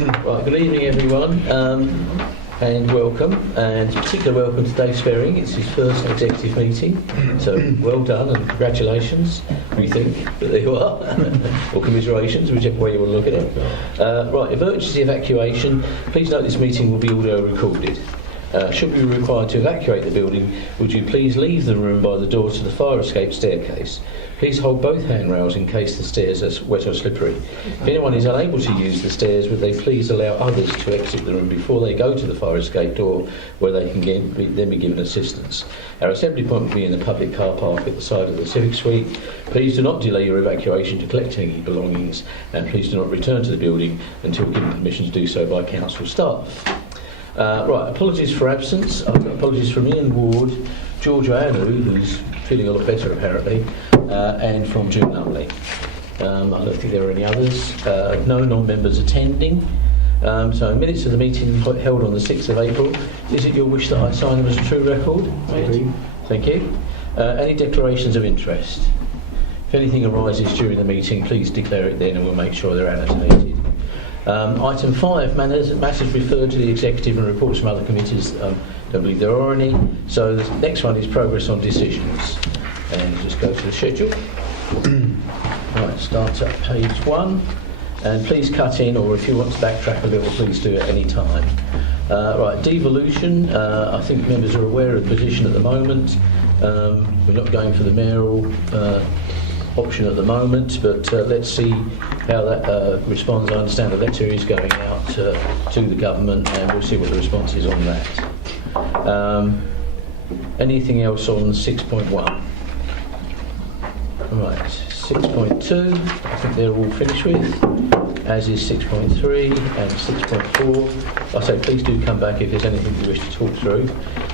Right, good evening everyone, and welcome, and particular welcome to Dave Sperring. It's his first executive meeting, so well done and congratulations, we think, but there you are, or commiserations, whichever way you want to look at it. Right, emergency evacuation. Please note this meeting will be audio recorded. Should we be required to evacuate the building, would you please leave the room by the door to the fire escape staircase. Please hold both handrails in case the stairs are wet or slippery. If anyone is unable to use the stairs, would they please allow others to exit the room before they go to the fire escape door, where they can then be given assistance. Our assembly point will be in the public car park at the side of the Civic Suite. Please do not delay your evacuation to collect any belongings, and please do not return to the building until given permission to do so by council staff. Right, apologies for absence. Apologies from Ian Ward, George Anu, who's feeling a lot better apparently, and from June Lumley. I don't think there are any others. No non-members attending. So minutes of the meeting held on the 6th of April. Is it your wish that I sign them as a true record? Thank you. Any declarations of interest? If anything arises during the meeting, please declare it then and we'll make sure they're annotated. Item 5, matters referred to the executive and reports from other committees. Don't believe there are any. So the next one is progress on decisions. And just go to the schedule. Right, start at page 1. And please cut in, or if you want to backtrack a little, please do at any time. Right, devolution. I think members are aware of the position at the moment. We're not going for the mayoral option at the moment, but let's see how that responds. I understand a letter is going out to the government, and we'll see what the response is on that. Anything else on 6.1? Right, 6.2, I think they're all finished with, as is 6.3 and 6.4. I say please do come back if there's anything you wish to talk through.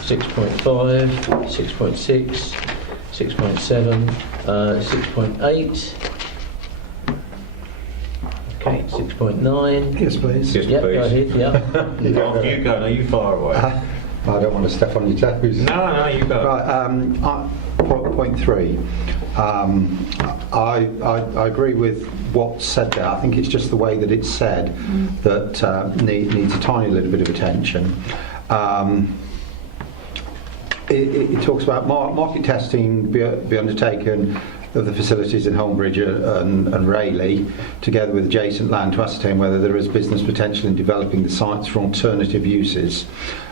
6.5, 6.6, 6.7, 6.8. Okay, 6.9. Yes, please. Yes, Yep, please. go ahead, yeah. Off you go, no, you far away. I don't want to step on your toes. No, you go. Right, point 3. I agree with what's said there. I think it's just the way that it's said that needs a tiny little bit of attention. It talks about market testing be undertaken of the facilities in Holmbridge and Rayleigh, together with adjacent land, to ascertain whether there is business potential in developing the sites for alternative uses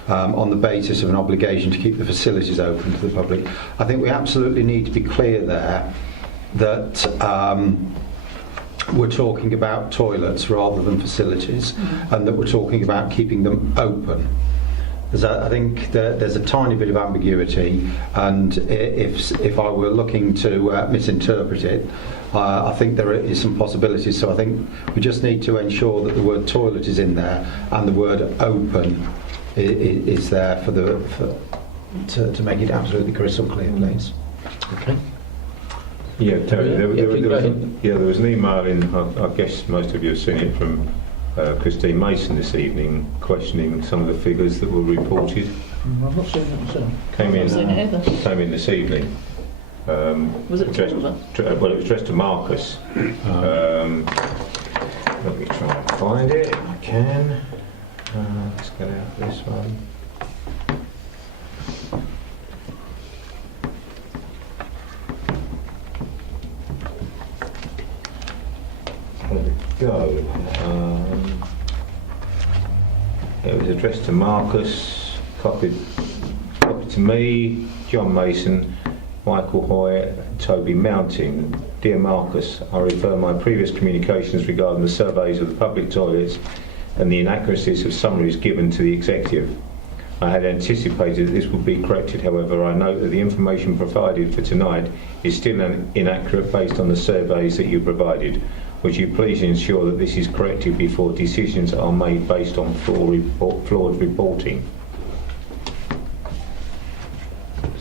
on the basis of an obligation to keep the facilities open to the public. I think we absolutely need to be clear there that we're talking about toilets rather than facilities, and that we're talking about keeping them open. I think there's a tiny bit of ambiguity, and if I were looking to misinterpret it, I think there is some possibilities. So I think we just need to ensure that the word toilet is in there and the word open is there to make it absolutely crystal clear, please. Okay. Yeah, Terry, there Yeah, was an email in, I guess most of you have seen it, from Christine Mason this evening, questioning some of the figures that were reported. I've not seen that myself. Came I've not seen it either. Came in this evening. Was it addressed, Silver? well, it was addressed to Marcus. Let me try and find it if I can. Let's get out this one. There we go. It was addressed to Marcus, copied to me, John Mason, Michael Hoy, Toby Mounting. Dear Marcus, I refer my previous communications regarding the surveys of the public toilets and the inaccuracies of summaries given to the executive. I had anticipated that this would be corrected, however I note that the information provided for tonight is still inaccurate based on the surveys that you provided. Would you please ensure that this is corrected before decisions are made based on flawed reporting?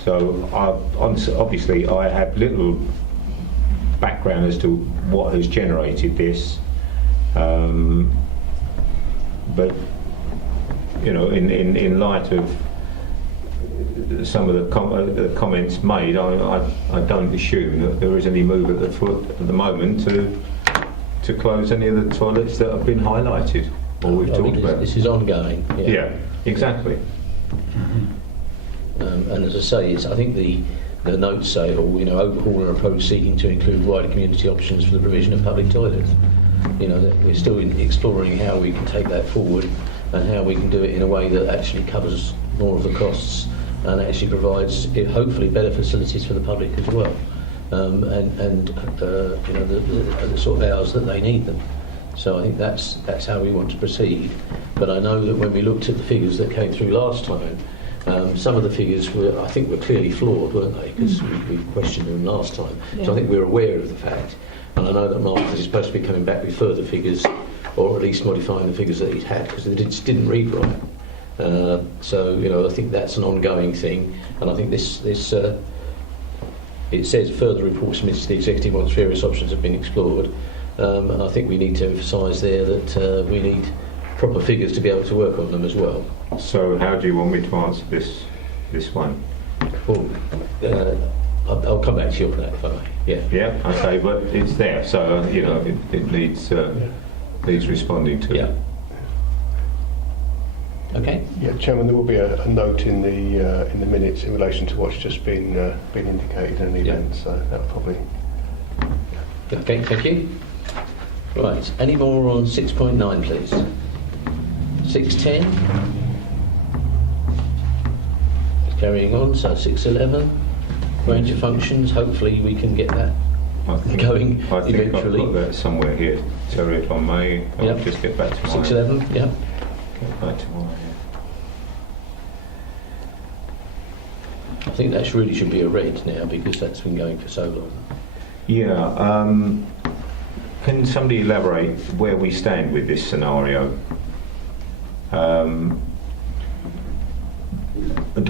So obviously I have little background as to what has generated this, but you know, in light of some of the comments made, I don't assume that there is any move at the foot at the moment to close any of the toilets that have been highlighted or we've I talked mean, about. this is ongoing. Yeah, exactly. And as I say, I think the notes say, or overhaul and approach seeking to include wider community options for the provision of public toilets. That we're still exploring how we can take that forward and how we can do it in a way that actually covers more of the costs and actually provides hopefully better facilities for the public as well, and the sort of hours that they need them. So I think that's how we want to proceed. But I know that when we looked at the figures that came through last time, some of the figures were clearly flawed, weren't they? Because we questioned them last time. Yeah. So I think we're aware of the fact. And I know that Marcus is supposed to be coming back with further figures, or at least modifying the figures that he'd had, because they just didn't read right. So I think that's an ongoing thing. And I think this it says further reports submitted to the executive once various options have been explored. And I think we need to emphasise there that we need proper figures to be able to work on them as well. So how do you want me to answer this one? Well, I'll come back to you on that if I may. Yeah. Yeah, okay, but it's there, so it needs responding to. Yeah. Okay. Yeah, Chairman, there will be a note in the minutes in relation to what's just been indicated in the event, so that'll probably. Okay, thank you. Right, any more on 6.9, please? 6.10. Carrying on, so 6.11. Range of functions, hopefully we can get that going I think eventually. I've got that somewhere here, Terry, if I may. I'll Yep. just get back to mine. 6.11, yeah. Get back to mine. I think that really should be a red now because that's been going for so long. Yeah, can somebody elaborate where we stand with this scenario?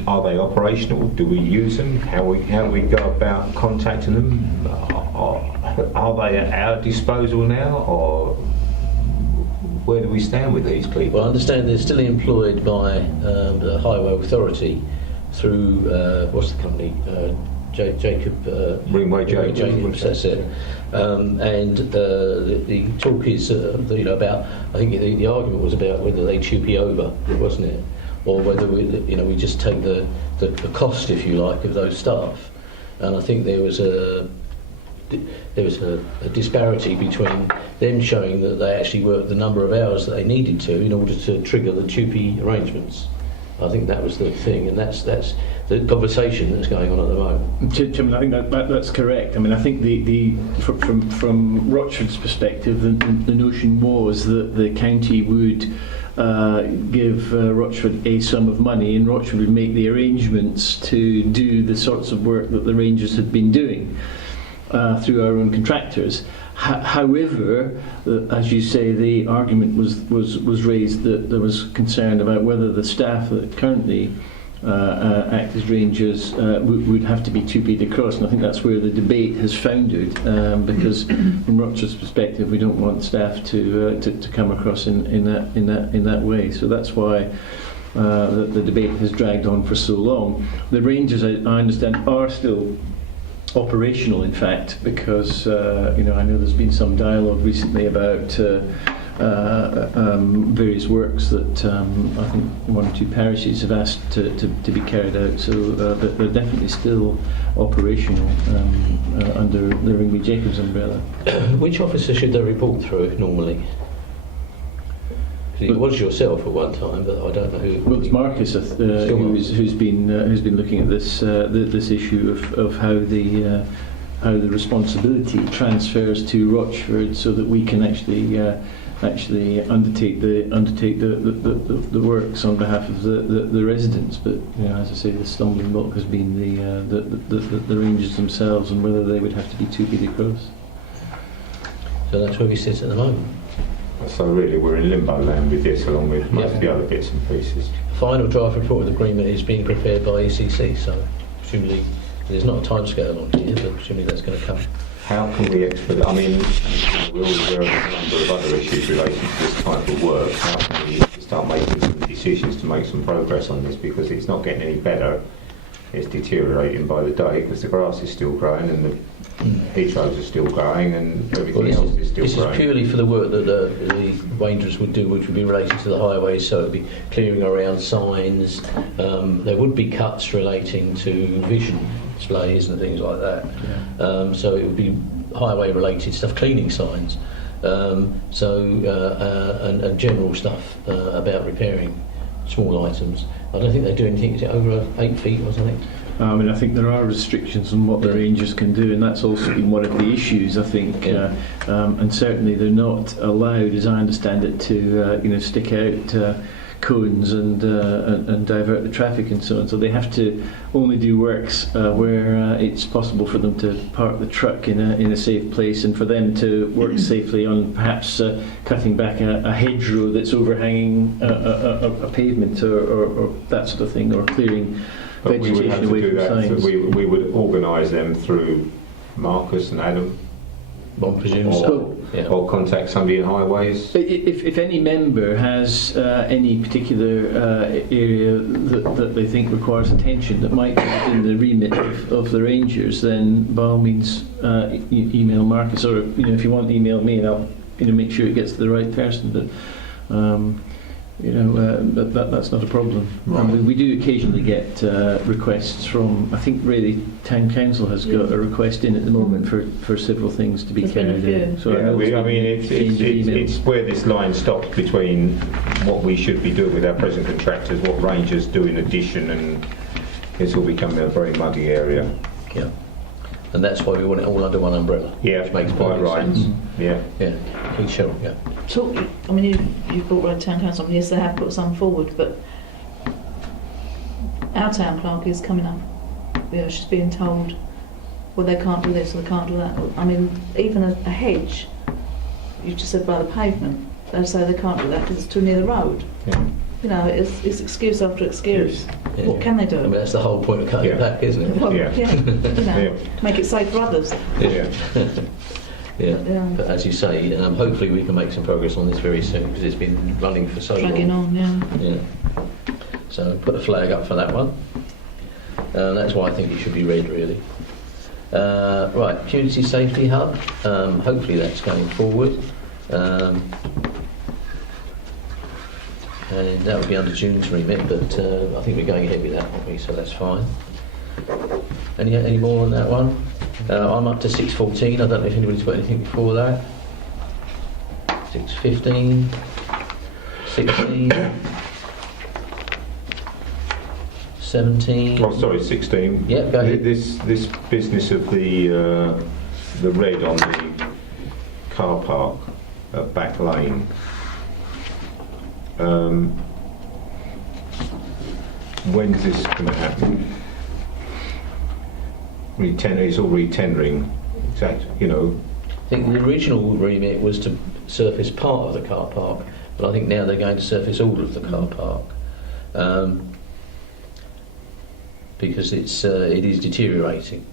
Are they operational? Do we use them? How we go about contacting them? Are they at our disposal now, or where do we stand with these people? Well, I understand they're still employed by the Highway Authority through, what's the company? Jacob. Ringway Jacobs. That's it. And the talk is, about. I think the argument was about whether they TUPE over, wasn't it, or whether we just take the cost, if you like, of those staff. And I think there was a disparity between them showing that they actually worked the number of hours that they needed to in order to trigger the TUPE arrangements. I think that was the thing, and that's the conversation that's going on at the moment. Chairman, I think that's correct. I mean, I think from Rochford's perspective, the notion was that the county would give Rochford a sum of money, and Rochford would make the arrangements to do the sorts of work that the Rangers had been doing through our own contractors. However, as you say, the argument was raised that there was concern about whether the staff that currently act as rangers would have to be TUPE'd across, and I think that's where the debate has foundered, because from Rochford's perspective we don't want staff to come across in that way. So that's why the debate has dragged on for so long. The rangers, I understand, are still operational, in fact, because I know there's been some dialogue recently about various works that I think one or two parishes have asked to be carried out. So but they're definitely still operational under the Ringway Jacobs umbrella. Which officer should they report through normally? It was yourself at one time, but I don't know who. Well, it's Marcus who's been looking at this issue of how the responsibility transfers to Rochford, so that we can actually undertake the works on behalf of the residents. But as I say, the stumbling block has been the Rangers themselves, and whether they would have to be TUPE'd across. So that's where we sit at the moment. So really we're in limbo land with this, along with most of the other bits and pieces. Final draft report of the agreement is being prepared by ECC, so presumably there's not a timescale on here, but presumably that's going to come. How can we expedite? I mean, we're all aware of a number of other issues relating to this type of work. How can we start making some decisions to make some progress on this, because it's not getting any better? it's deteriorating by the day because the grass is still growing and the hedgerows are still growing and everything else is still this growing. is purely for the work that the Rangers would do, which would be related to the highways, so it would be clearing around signs. There would be cuts relating to vision displays and things like that. So it would be highway-related stuff, cleaning signs, and general stuff about repairing small items. I don't think they do anything. Is it over 8 feet or something? I mean, I think there are restrictions on what the Rangers can do, and that's also been one of the issues, I think. And certainly they're not allowed, as I understand it, to stick out cones and divert the traffic and so on. So they have to only do works where it's possible for them to park the truck in a safe place, and for them to work safely on perhaps cutting back a hedgerow that's overhanging a pavement or that sort of thing, or clearing But we would have vegetation to away do from that. signs. We would organise them through Marcus and Adam, One presumes or, so. Yeah. or contact somebody in highways. If any member has any particular area that they think requires attention that might be within the remit of the Rangers, then by all means email Marcus, or if you want, email me, and I'll make sure it gets to the right person. But that's not a problem. Right. We do occasionally get requests from, I think really Town Council has got a request in at the moment for several things to be There's been a carried out. few. So I know there's been exchange of emails. It's where this line stops between what we should be doing with our present contractors, what Rangers do in addition, and it's all becoming a very muddy area. Yeah. And that's why we want it all under one umbrella. Yeah, Which makes quite perfect right. sense. Yeah. Yeah. Please, Cheryl. Yeah. I mean, you've brought round Town Council, yes, they have put some forward, but our town clerk is coming up. She's being told, well, they can't do this or they can't do that. I mean, even a hedge, you just said by the pavement, they say they can't do that because it's too near the road. Yeah. It's excuse after excuse. Yeah. What can they do? I mean, that's the whole point of cutting Yeah. it back, isn't it? Well, Yeah. Yeah. Make it safe for others. Yeah. Yeah. Yeah. But as you say, hopefully we can make some progress on this very soon, because it's been running for so Dragging long. on, yeah. Yeah. So put a flag up for that one. That's why I think it should be red, really. Right, Community Safety Hub. Hopefully that's going forward. And that would be under June's remit, but I think we're going ahead with that, aren't we? So that's fine. Any more on that one? I'm up to 6:14. I don't know if anybody's got anything before that. 6:15. 16. 17. Oh, sorry, 16. Yeah, go ahead. This business of the red on the car park at Back Lane. When's this going to happen? It's all re-tendering. Exact, I think the original remit was to surface part of the car park, but I think now they're going to surface all of the car park. Because it is deteriorating,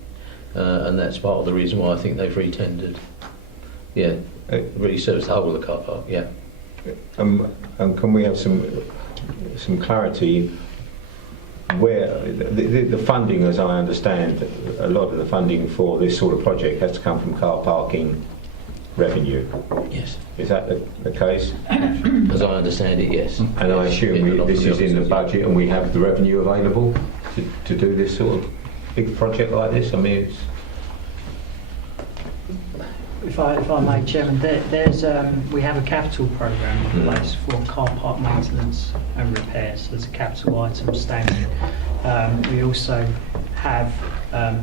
and that's part of the reason why I think they've re-tendered. Yeah, really serves the whole of the car park. Yeah. And can we have some clarity where the funding, as I understand, a lot of the funding for this sort of project has to come from car parking revenue. Yes. Is that the case? As I understand it, yes. And I assume this is in the budget and we have the revenue available to do this sort of big project like this? I mean, it's... If I may, Chairman, we have a capital programme in place for car park maintenance and repairs. There's a capital item standing. We also have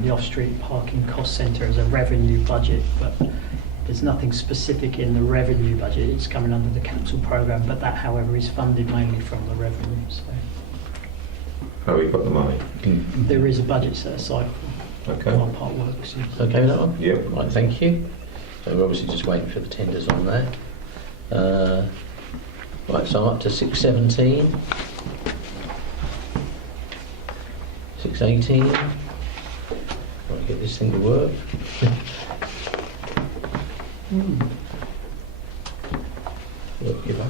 the off-street parking cost centre as a revenue budget, but there's nothing specific in the revenue budget. It's coming under the capital programme, but that, however, is funded mainly from the revenue. So Oh, we've got the money. there is a budget set aside for Okay. car park works. Okay with that one? Yep. Right, thank you. So we're obviously just waiting for the tenders on that. Right, so I'm up to 6:17. 6:18. Right, get this thing to work. Look, give us.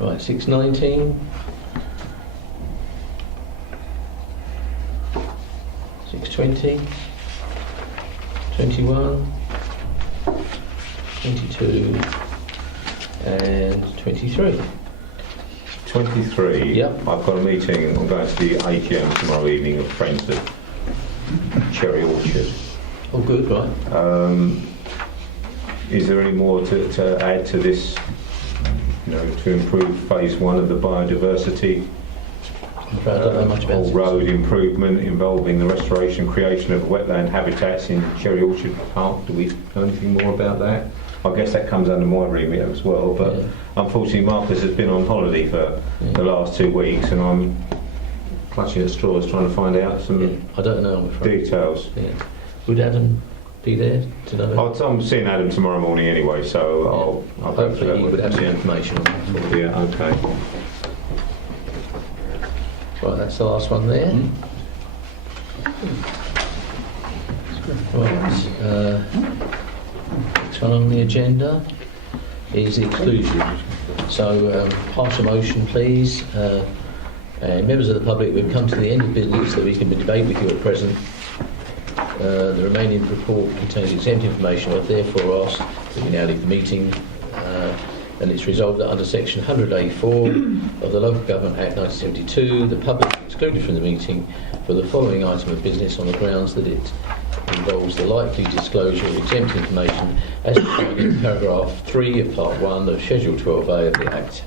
Right, 6:19. 20, 21, 22 and 23. 23. Yep. I've got a meeting. I'm going to the AGM tomorrow evening of Friends at Cherry Orchard. Oh, good, right. Is there any more to add to this? You know, to improve phase 1 of the biodiversity. I'm afraid I don't know much about whole it. road improvement involving the restoration and creation of wetland habitats in Cherry Orchard Park. Do we know anything more about that? I guess that comes under my remit as well, but Yeah. unfortunately Marcus has been on holiday for the last 2 weeks and I'm clutching at straws trying to find out some Yeah, I don't know, I'm afraid. details. Yeah. Would Adam be there to know? I'm seeing Adam tomorrow morning anyway, so I'll go for Hopefully that he one. would have some Yeah. information on that. Yeah, okay. Right, that's the last one there. Right, next one on the agenda is the exclusion. So pass a motion, please. And members of the public, we've come to the end of business that we can debate with you at present. The remaining report contains exempt information. I therefore ask that we now leave the meeting. And it's resolved that under section 100A4 of the Local Government Act 1972, the public is excluded from the meeting for the following item of business on the grounds that it involves the likely disclosure of exempt information as defined in paragraph 3 of part 1 of Schedule 12A of the Act.